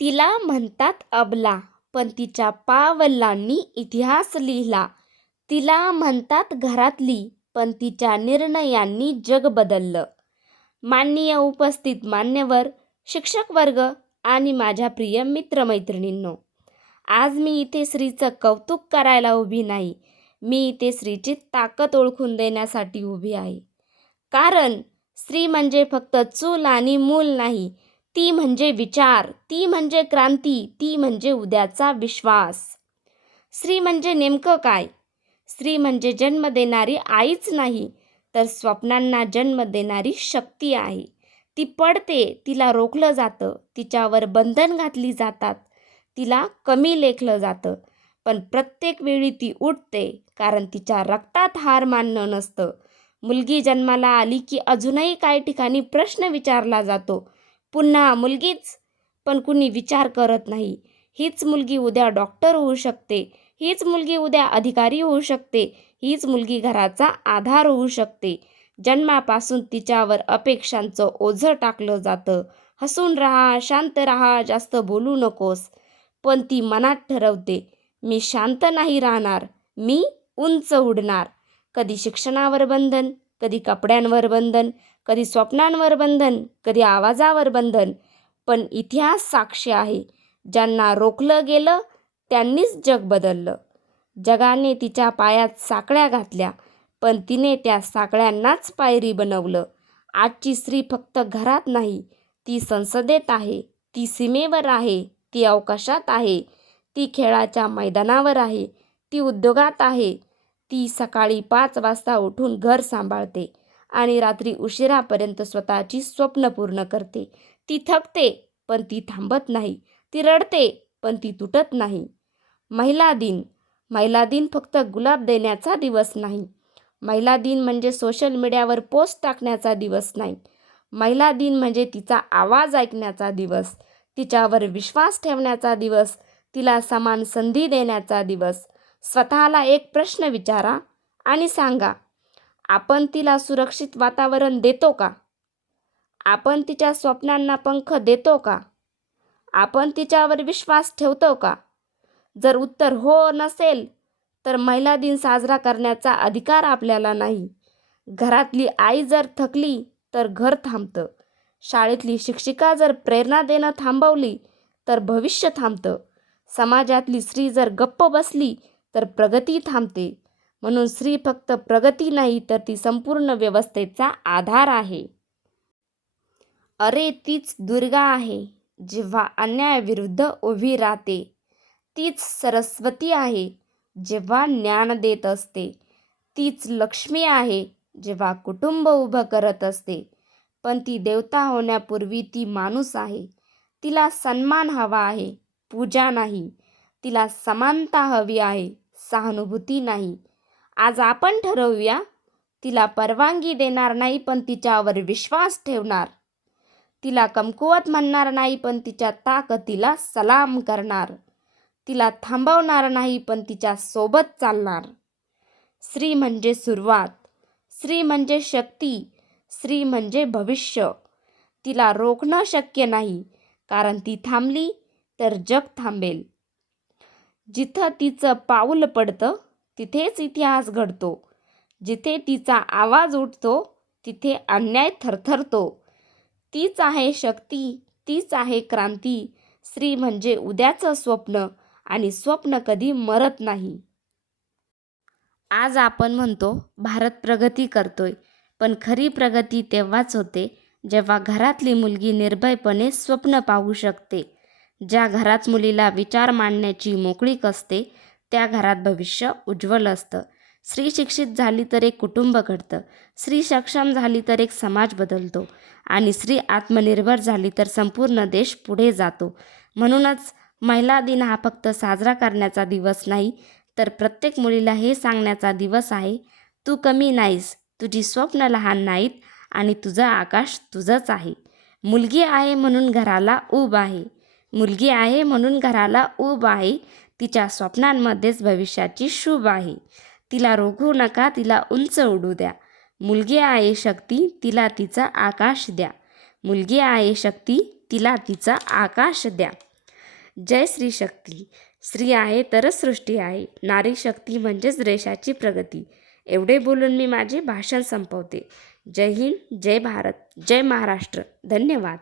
तिला म्हणतात अबला, पण तिच्या पावलांनी इतिहास लिहिला. तिला म्हणतात घरातली, पण तिच्या निर्णयांनी जग बदललं. माननीय उपस्थित मान्यवर, शिक्षक वर्ग आणि माझ्या प्रिय मित्रमैत्रिणींनो, आज मी इथे स्त्रीचं कौतुक करायला उभी नाही. मी इथे स्त्रीची ताकद ओळखून देण्यासाठी उभी आहे. कारण स्त्री म्हणजे फक्त चूल आणि मूल नाही. ती म्हणजे विचार, ती म्हणजे क्रांती, ती म्हणजे उद्याचा विश्वास. स्त्री म्हणजे नेमकं काय? स्त्री म्हणजे जन्म देणारी आईच नाही, तर स्वप्नांना जन्म देणारी शक्ती आहे. ती पडते, तिला रोखलं जातं, तिच्यावर बंधन घातली जातात, तिला कमी लेखलं जातं. पण प्रत्येक वेळी ती उठते, कारण तिच्या रक्तात हार मानणं नसतं. मुलगी जन्माला आली की अजूनही काही ठिकाणी प्रश्न विचारला जातो, पुन्हा मुलगीच? पण कुणी विचार करत नाही, हीच मुलगी उद्या डॉक्टर होऊ शकते, हीच मुलगी उद्या अधिकारी होऊ शकते, हीच मुलगी घराचा आधार होऊ शकते. जन्मापासून तिच्यावर अपेक्षांचं ओझं टाकलं जातं. हसून राहा, शांत राहा, जास्त बोलू नकोस. पण ती मनात ठरवते, मी शांत नाही राहणार, मी उंच उडणार. कधी शिक्षणावर बंधन, कधी कपड्यांवर बंधन, कधी स्वप्नांवर बंधन, कधी आवाजावर बंधन. पण इतिहास साक्षी आहे, ज्यांना रोखलं गेलं त्यांनीच जग बदललं. जगाने तिच्या पायात साकळ्या घातल्या, पण तिने त्या साकळ्यांनाच पायरी बनवलं. आजची स्त्री फक्त घरात नाही, ती संसदेत आहे, ती सीमेवर आहे, ती अवकाशात आहे, ती खेळाच्या मैदानावर आहे, ती उद्योगात आहे. ती सकाळी 5 वाजता उठून घर सांभाळते आणि रात्री उशिरापर्यंत स्वतःची स्वप्न पूर्ण करते. ती थकते, पण ती थांबत नाही. ती रडते, पण ती तुटत नाही. महिला दिन. महिला दिन फक्त गुलाब देण्याचा दिवस नाही. महिला दिन म्हणजे सोशल मीडियावर पोस्ट टाकण्याचा दिवस नाही. महिला दिन म्हणजे तिचा आवाज ऐकण्याचा दिवस, तिच्यावर विश्वास ठेवण्याचा दिवस, तिला समान संधी देण्याचा दिवस. स्वतःला एक प्रश्न विचारा आणि सांगा, आपण तिला सुरक्षित वातावरण देतो का? आपण तिच्या स्वप्नांना पंख देतो का? आपण तिच्यावर विश्वास ठेवतो का? जर उत्तर हो नसेल, तर महिला दिन साजरा करण्याचा अधिकार आपल्याला नाही. घरातली आई जर थकली, तर घर थांबतं. शाळेतली शिक्षिका जर प्रेरणा देणं थांबवली, तर भविष्य थांबतं. समाजातली स्त्री जर गप्प बसली, तर प्रगती थांबते. म्हणून स्त्री फक्त प्रगती नाही, तर ती संपूर्ण व्यवस्थेचा आधार आहे. अरे, तीच दुर्गा आहे, जेव्हा अन्यायाविरुद्ध उभी राहते. तीच सरस्वती आहे, जेव्हा ज्ञान देत असते. तीच लक्ष्मी आहे, जेव्हा कुटुंब उभं करत असते. पण ती देवता होण्यापूर्वी ती माणूस आहे. तिला सन्मान हवा आहे, पूजा नाही. तिला समानता हवी आहे, सहानुभूती नाही. आज आपण ठरवूया, तिला परवानगी देणार नाही, पण तिच्यावर विश्वास ठेवणार. तिला कमकुवत म्हणणार नाही, पण तिच्या ताकदीला सलाम करणार. तिला थांबवणार नाही, पण तिच्या सोबत चालणार. स्त्री म्हणजे सुरुवात, स्त्री म्हणजे शक्ती, स्त्री म्हणजे भविष्य. तिला रोखणं शक्य नाही, कारण ती थांबली तर जग थांबेल. जिथं तिचं पाऊल पडतं, तिथेच इतिहास घडतो. जिथे तिचा आवाज उठतो, तिथे अन्याय थरथरतो. तीच आहे शक्ती, तीच आहे क्रांती. स्त्री म्हणजे उद्याचं स्वप्न, आणि स्वप्न कधी मरत नाही. आज आपण म्हणतो भारत प्रगती करतोय, पण खरी प्रगती तेव्हाच होते जेव्हा घरातली मुलगी निर्भयपणे स्वप्न पाहू शकते. ज्या घरात मुलीला विचार मांडण्याची मोकळीक असते, त्या घरात भविष्य उज्ज्वल असतं. स्त्री शिक्षित झाली तर एक कुटुंब घडतं, स्त्री सक्षम झाली तर एक समाज बदलतो, आणि स्त्री आत्मनिर्भर झाली तर संपूर्ण देश पुढे जातो. म्हणूनच महिला दिन हा फक्त साजरा करण्याचा दिवस नाही, तर प्रत्येक मुलीला हे सांगण्याचा दिवस आहे, तू कमी नाहीस, तुझी स्वप्न लहान नाहीत, आणि तुझं आकाश तुझंच आहे. मुलगी आहे म्हणून घराला ऊब आहे, मुलगी आहे म्हणून घराला ऊब आहे. तिच्या स्वप्नांमध्येच भविष्याची शुभ आहे. तिला रोखू नका, तिला उंच उडू द्या. मुलगी आहे शक्ती, तिला तिचा आकाश द्या. मुलगी आहे शक्ती, तिला तिचा आकाश द्या. जय स्त्री शक्ती. स्त्री आहे तरच सृष्टी आहे. नारी शक्ती म्हणजेच देशाची प्रगती. एवढे बोलून मी माझे भाषण संपवते. जय हिंद, जय भारत, जय महाराष्ट्र. धन्यवाद.